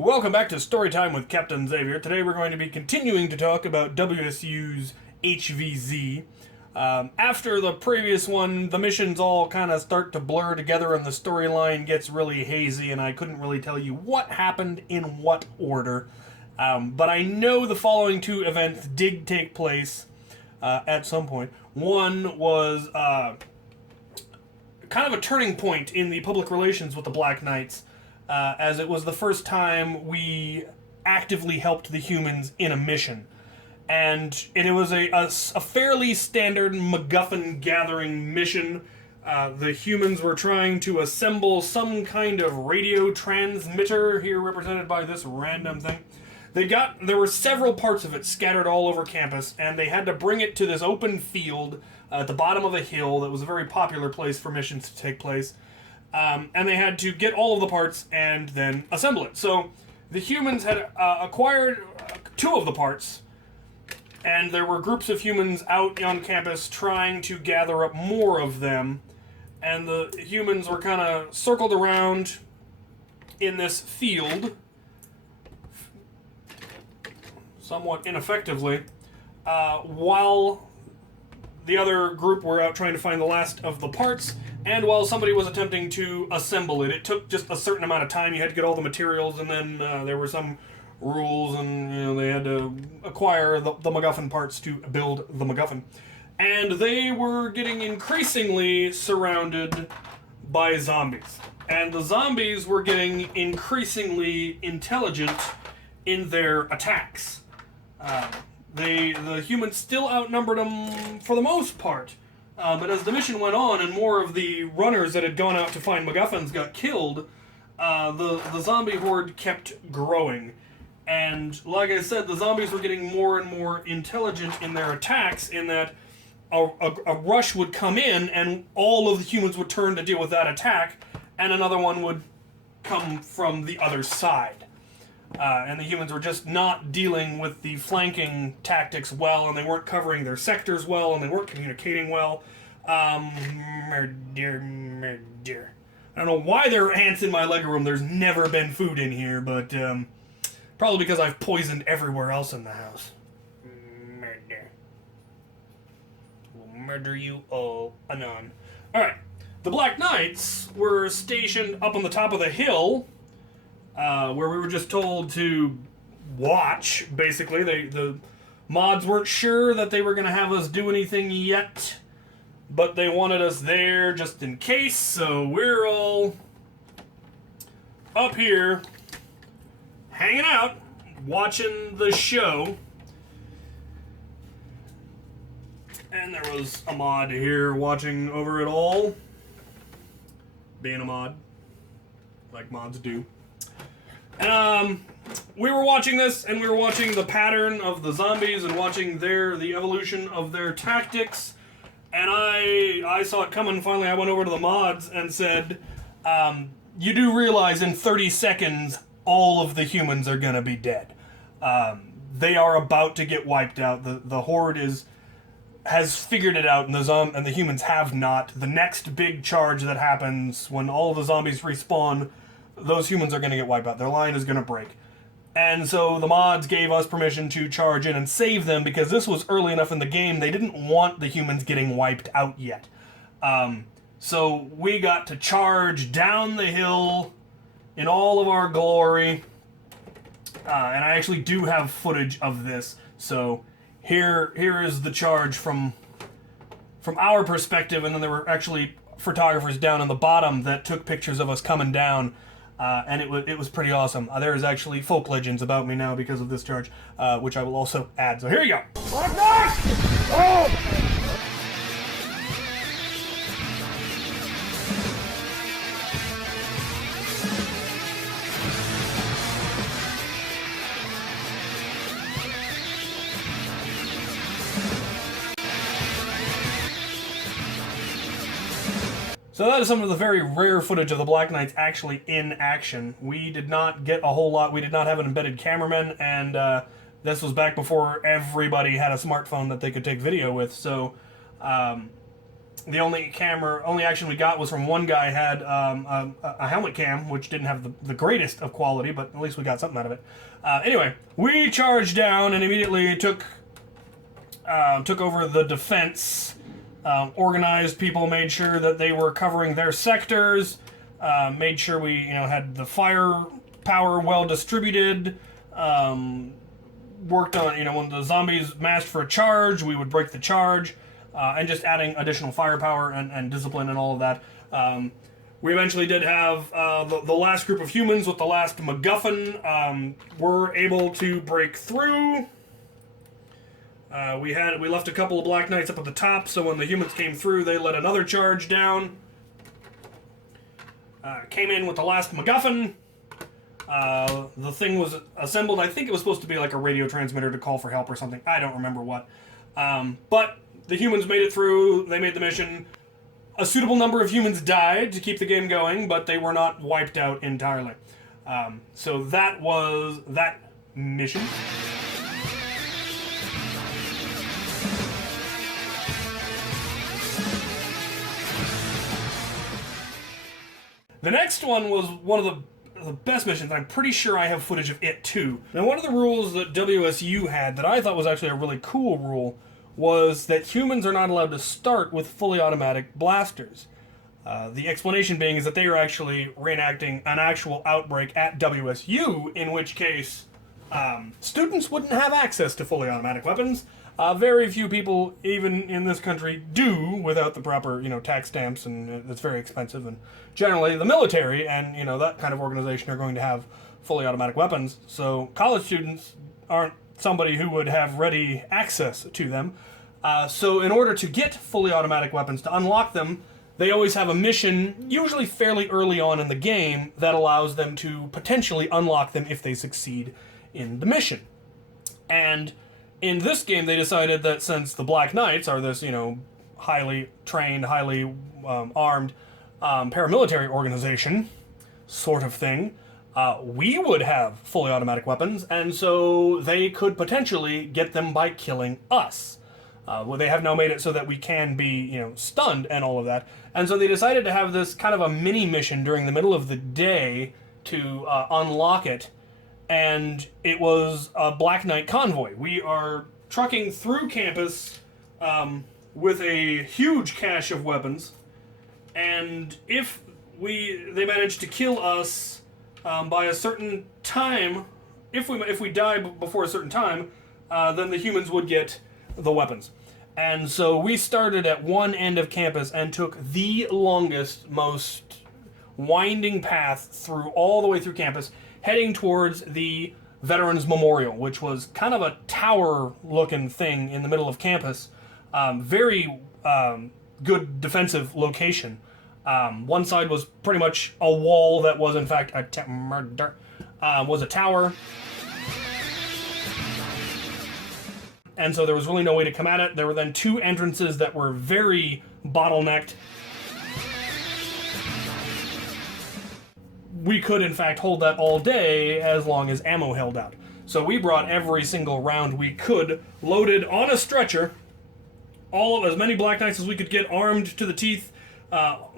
Welcome back to Storytime with Captain Xavier. Today we're going to be continuing to talk about WSU's HvZ. After the previous one, the missions all kind of start to blur together and the storyline gets really hazy, and I couldn't really tell you what happened in what order. But I know the following two events did take place at some point. One was kind of a turning point in the public relations with the Black Knights, as it was the first time we actively helped the humans in a mission. And it was a fairly standard MacGuffin gathering mission. The humans were trying to assemble some kind of radio transmitter, here represented by this random thing. There were several parts of it scattered all over campus, and they had to bring it to this open field at the bottom of a hill that was a very popular place for missions to take place. And they had to get all of the parts and then assemble it. So the humans had acquired two of the parts, and there were groups of humans out on campus trying to gather up more of them, and the humans were kind of circled around in this field, somewhat ineffectively, while the other group were out trying to find the last of the parts, and while somebody was attempting to assemble it. It took just a certain amount of time. You had to get all the materials, and then there were some rules, and they had to acquire the MacGuffin parts to build the MacGuffin. And they were getting increasingly surrounded by zombies. And the zombies were getting increasingly intelligent in their attacks. The humans still outnumbered them for the most part. But as the mission went on and more of the runners that had gone out to find MacGuffins got killed, the zombie horde kept growing. And like I said, the zombies were getting more and more intelligent in their attacks, in that a rush would come in and all of the humans would turn to deal with that attack, and another one would come from the other side. And the humans were just not dealing with the flanking tactics well, and they weren't covering their sectors well, and they weren't communicating well. Murder. I don't know why there are ants in my Lego room. There's never been food in here, but probably because I've poisoned everywhere else in the house. Murder. We'll murder you all anon. Alright, the Black Knights were stationed up on the top of the hill, where we were just told to watch, basically. The mods weren't sure that they were going to have us do anything yet, but they wanted us there just in case, so we're all up here, hanging out, watching the show. And there was a mod here watching over it all, being a mod, like mods do. We were watching this, and we were watching the pattern of the zombies and watching the evolution of their tactics, and I saw it coming. Finally, I went over to the mods and said, you do realize in 30 seconds, all of the humans are gonna be dead. They are about to get wiped out. The horde has figured it out, and the humans have not. The next big charge that happens when all the zombies respawn, those humans are going to get wiped out. Their line is going to break. And so the mods gave us permission to charge in and save them, because this was early enough in the game. They didn't want the humans getting wiped out yet. So we got to charge down the hill in all of our glory. And I actually do have footage of this. So here is the charge from our perspective. And then there were actually photographers down on the bottom that took pictures of us coming down. And it was pretty awesome. There is actually folk legends about me now because of this charge, which I will also add. So here you go. Black Knight! Oh! So that is some of the very rare footage of the Black Knights actually in action. We did not get a whole lot. We did not have an embedded cameraman, and this was back before everybody had a smartphone that they could take video with. So the only action we got was from one guy had a helmet cam, which didn't have the greatest of quality, but at least we got something out of it. Anyway, we charged down and immediately took over the defense, organized people, made sure that they were covering their sectors, made sure we had the firepower well distributed, worked on, when the zombies massed for a charge, we would break the charge, and just adding additional firepower and discipline and all of that. We eventually did have the last group of humans with the last MacGuffin were able to break through. We left a couple of Black Knights up at the top, so when the humans came through, they let another charge down. Came in with the last MacGuffin. The thing was assembled. I think it was supposed to be like a radio transmitter to call for help or something. I don't remember what. But the humans made it through. They made the mission. A suitable number of humans died to keep the game going, but they were not wiped out entirely. So that was that mission. The next one was one of the best missions. I'm pretty sure I have footage of it too. Now, one of the rules that WSU had that I thought was actually a really cool rule was that humans are not allowed to start with fully automatic blasters. The explanation being is that they are actually reenacting an actual outbreak at WSU, in which case students wouldn't have access to fully automatic weapons. Very few people, even in this country, do without the proper, tax stamps, and it's very expensive. And generally, the military and that kind of organization are going to have fully automatic weapons. So college students aren't somebody who would have ready access to them. So in order to get fully automatic weapons, to unlock them, they always have a mission, usually fairly early on in the game, that allows them to potentially unlock them if they succeed in the mission. And in this game, they decided that since the Black Knights are this, highly trained, highly armed paramilitary organization sort of thing, we would have fully automatic weapons, and so they could potentially get them by killing us. Well, they have now made it so that we can be, stunned and all of that. And so they decided to have this kind of a mini mission during the middle of the day to unlock it. And it was a Black Knight convoy. We are trucking through campus with a huge cache of weapons. And if they manage to kill us by a certain time, if we die before a certain time, then the humans would get the weapons. And so we started at one end of campus and took the longest, most winding path through all the way through campus, heading towards the Veterans Memorial, which was kind of a tower-looking thing in the middle of campus. Very good defensive location. One side was pretty much a wall that was, in fact, was a tower. And so there was really no way to come at it. There were then two entrances that were very bottlenecked. We could, in fact, hold that all day as long as ammo held out. So we brought every single round we could, loaded on a stretcher, all of as many Black Knights as we could get, armed to the teeth,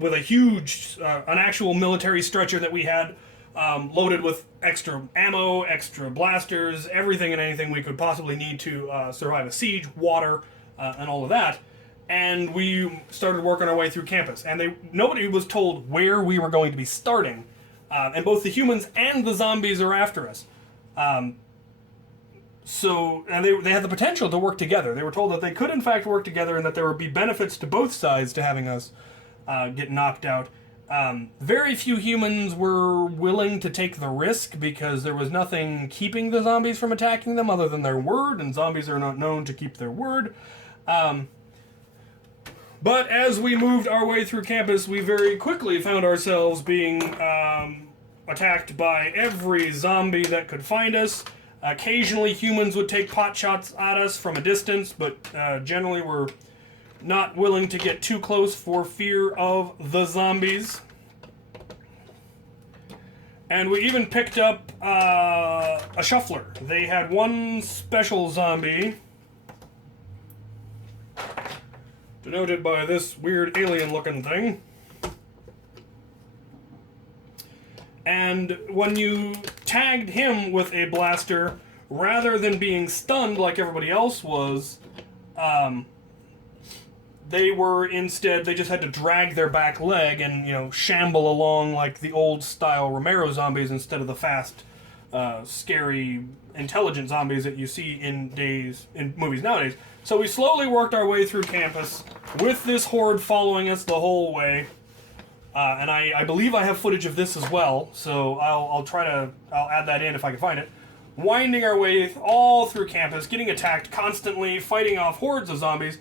with a huge, an actual military stretcher that we had, loaded with extra ammo, extra blasters, everything and anything we could possibly need to survive a siege, water, and all of that. And we started working our way through campus. And nobody was told where we were going to be starting. And both the humans and the zombies are after us. And they had the potential to work together. They were told that they could in fact work together and that there would be benefits to both sides to having us get knocked out. Very few humans were willing to take the risk because there was nothing keeping the zombies from attacking them other than their word, and zombies are not known to keep their word. But as we moved our way through campus, we very quickly found ourselves being attacked by every zombie that could find us. Occasionally humans would take pot shots at us from a distance, but generally we're not willing to get too close for fear of the zombies. And we even picked up a shuffler. They had one special zombie denoted by this weird alien-looking thing. And when you tagged him with a blaster, rather than being stunned like everybody else was, they were instead, they just had to drag their back leg and, you know, shamble along like the old-style Romero zombies instead of the fast, scary, intelligent zombies that you see in movies nowadays. So we slowly worked our way through campus with this horde following us the whole way. And I believe I have footage of this as well, so I'll add that in if I can find it. Winding our way all through campus, getting attacked constantly, fighting off hordes of zombies.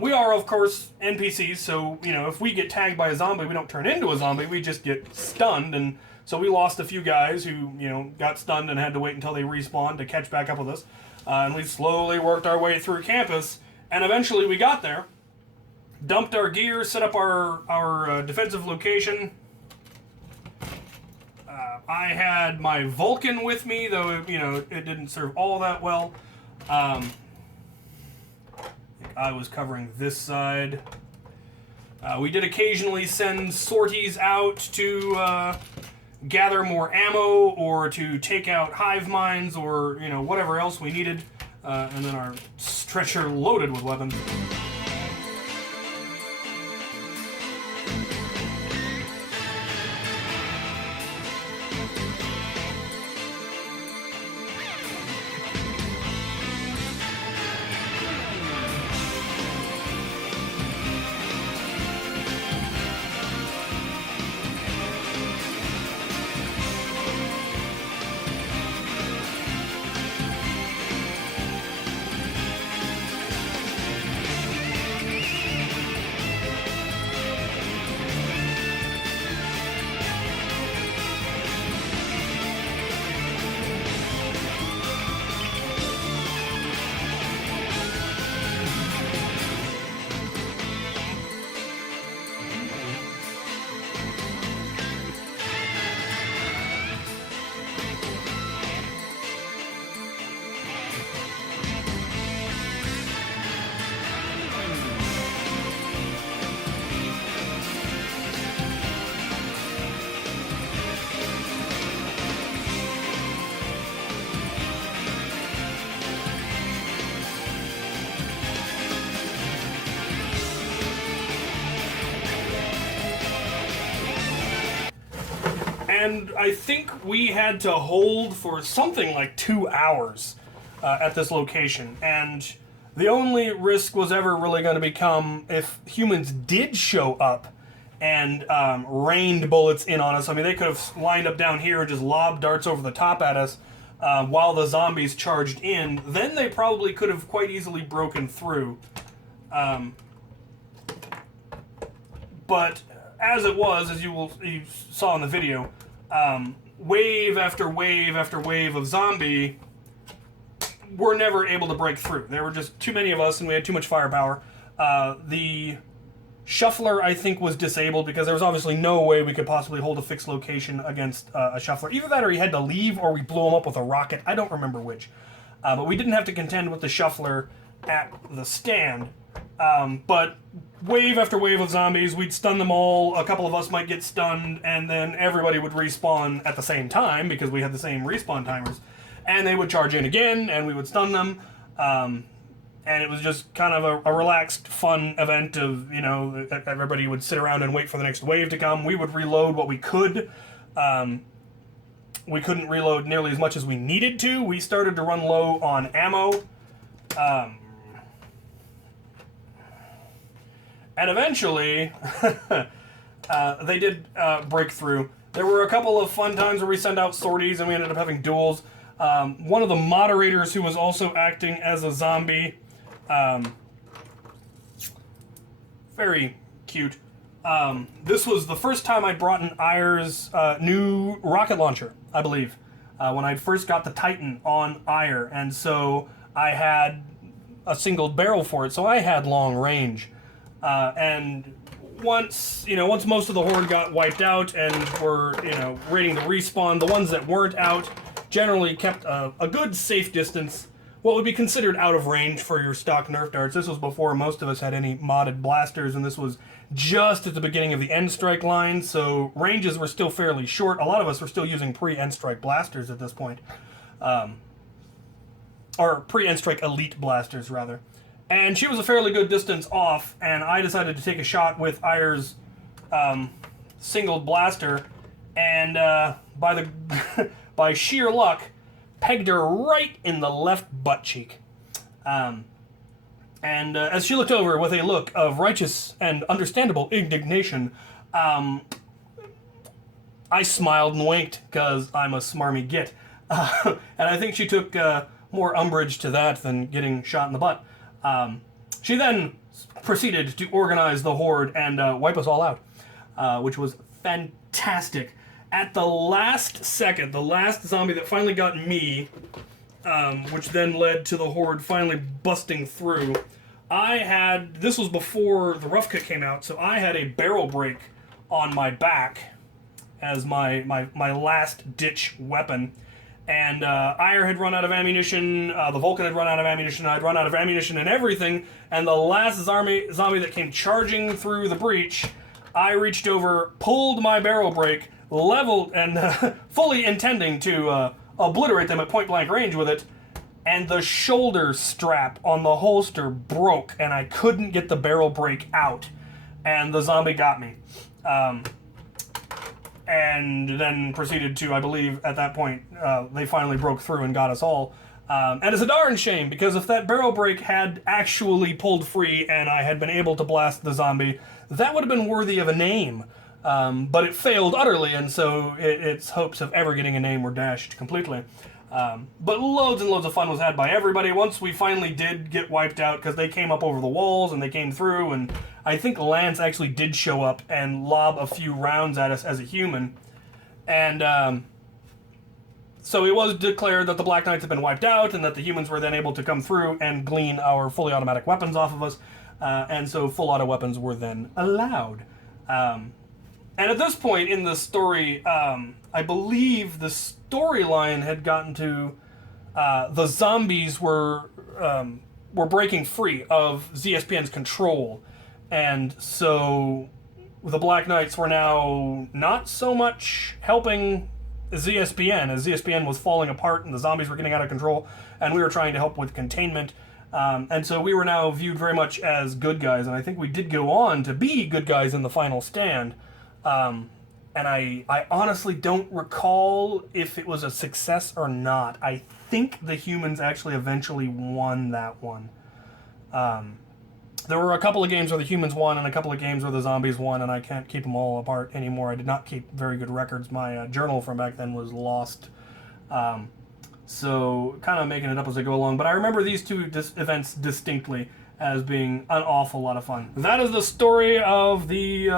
We are, of course, NPCs, so, you know, if we get tagged by a zombie, we don't turn into a zombie, we just get stunned, and so we lost a few guys who, you know, got stunned and had to wait until they respawned to catch back up with us. And we slowly worked our way through campus, and eventually we got there, dumped our gear, set up our defensive location. I had my Vulcan with me, though, you know, it didn't serve all that well. I was covering this side. We did occasionally send sorties out to gather more ammo or to take out hive mines or, you know, whatever else we needed. And then our stretcher loaded with weapons. And I think we had to hold for something like 2 hours at this location. And the only risk was ever really going to become if humans did show up and rained bullets in on us. I mean, they could have lined up down here and just lobbed darts over the top at us while the zombies charged in. Then they probably could have quite easily broken through. But as it was, as you saw in the video, wave after wave after wave of zombie were never able to break through. There were just too many of us and we had too much firepower. The shuffler, I think, was disabled because there was obviously no way we could possibly hold a fixed location against a shuffler. Either that or he had to leave or we blew him up with a rocket. I don't remember which. But we didn't have to contend with the shuffler at the stand. But wave after wave of zombies, we'd stun them all, a couple of us might get stunned, and then everybody would respawn at the same time because we had the same respawn timers. And they would charge in again, and we would stun them. And it was just kind of a relaxed, fun event of, you know, everybody would sit around and wait for the next wave to come. We would reload what we could. We couldn't reload nearly as much as we needed to. We started to run low on ammo. And eventually, they did break through. There were a couple of fun times where we sent out sorties and we ended up having duels. One of the moderators who was also acting as a zombie, very cute. This was the first time I'd brought in Ire's new rocket launcher, I believe, when I first got the Titan on Ire. And so I had a single barrel for it, so I had long range. And once most of the horde got wiped out and were, waiting to respawn, the ones that weren't out generally kept a good safe distance what would be considered out of range for your stock Nerf darts. This was before most of us had any modded blasters, and this was just at the beginning of the end strike line, so ranges were still fairly short. A lot of us were still using pre-end strike blasters at this point. Or pre-end strike elite blasters, rather. And she was a fairly good distance off, and I decided to take a shot with Ayer's singled blaster, and by sheer luck, pegged her right in the left butt cheek. As she looked over with a look of righteous and understandable indignation, I smiled and winked, because I'm a smarmy git. And I think she took more umbrage to that than getting shot in the butt. She then proceeded to organize the horde and wipe us all out, which was fantastic. At the last second, the last zombie that finally got me, which then led to the horde finally busting through, this was before the rough kit came out, so I had a barrel break on my back as my last ditch weapon. And Ayer had run out of ammunition, the Vulcan had run out of ammunition, I'd run out of ammunition and everything, and the last zombie that came charging through the breach, I reached over, pulled my barrel break, leveled, and fully intending to obliterate them at point-blank range with it, and the shoulder strap on the holster broke, and I couldn't get the barrel break out, and the zombie got me. And then proceeded to, I believe, at that point, they finally broke through and got us all. And it's a darn shame, because if that barrel break had actually pulled free and I had been able to blast the zombie, that would have been worthy of a name. But it failed utterly, and so its hopes of ever getting a name were dashed completely. But loads and loads of fun was had by everybody once we finally did get wiped out, because they came up over the walls and they came through, and I think Lance actually did show up and lob a few rounds at us as a human. And so it was declared that the Black Knights had been wiped out, and that the humans were then able to come through and glean our fully automatic weapons off of us, and so full auto weapons were then allowed. And at this point in the story, I believe the storyline had gotten to the zombies were breaking free of ZSPN's control, and so the Black Knights were now not so much helping ZSPN, as ZSPN was falling apart and the zombies were getting out of control, and we were trying to help with containment. And so we were now viewed very much as good guys, and I think we did go on to be good guys in the final stand. And I honestly don't recall if it was a success or not. I think the humans actually eventually won that one. There were a couple of games where the humans won and a couple of games where the zombies won, and I can't keep them all apart anymore. I did not keep very good records. My journal from back then was lost. So kind of making it up as I go along. But I remember these two events distinctly as being an awful lot of fun. That is the story of the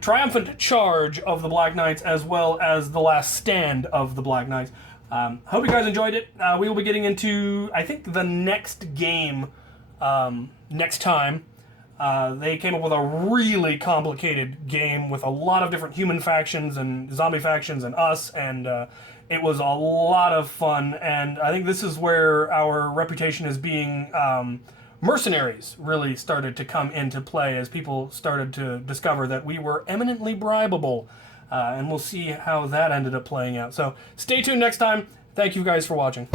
triumphant charge of the Black Knights, as well as the last stand of the Black Knights. Hope you guys enjoyed it. We will be getting into, I think, the next game next time. They came up with a really complicated game with a lot of different human factions and zombie factions and us, and it was a lot of fun. And I think this is where our reputation as being mercenaries really started to come into play, as people started to discover that we were eminently bribable. And we'll see how that ended up playing out. So stay tuned next time. Thank you guys for watching.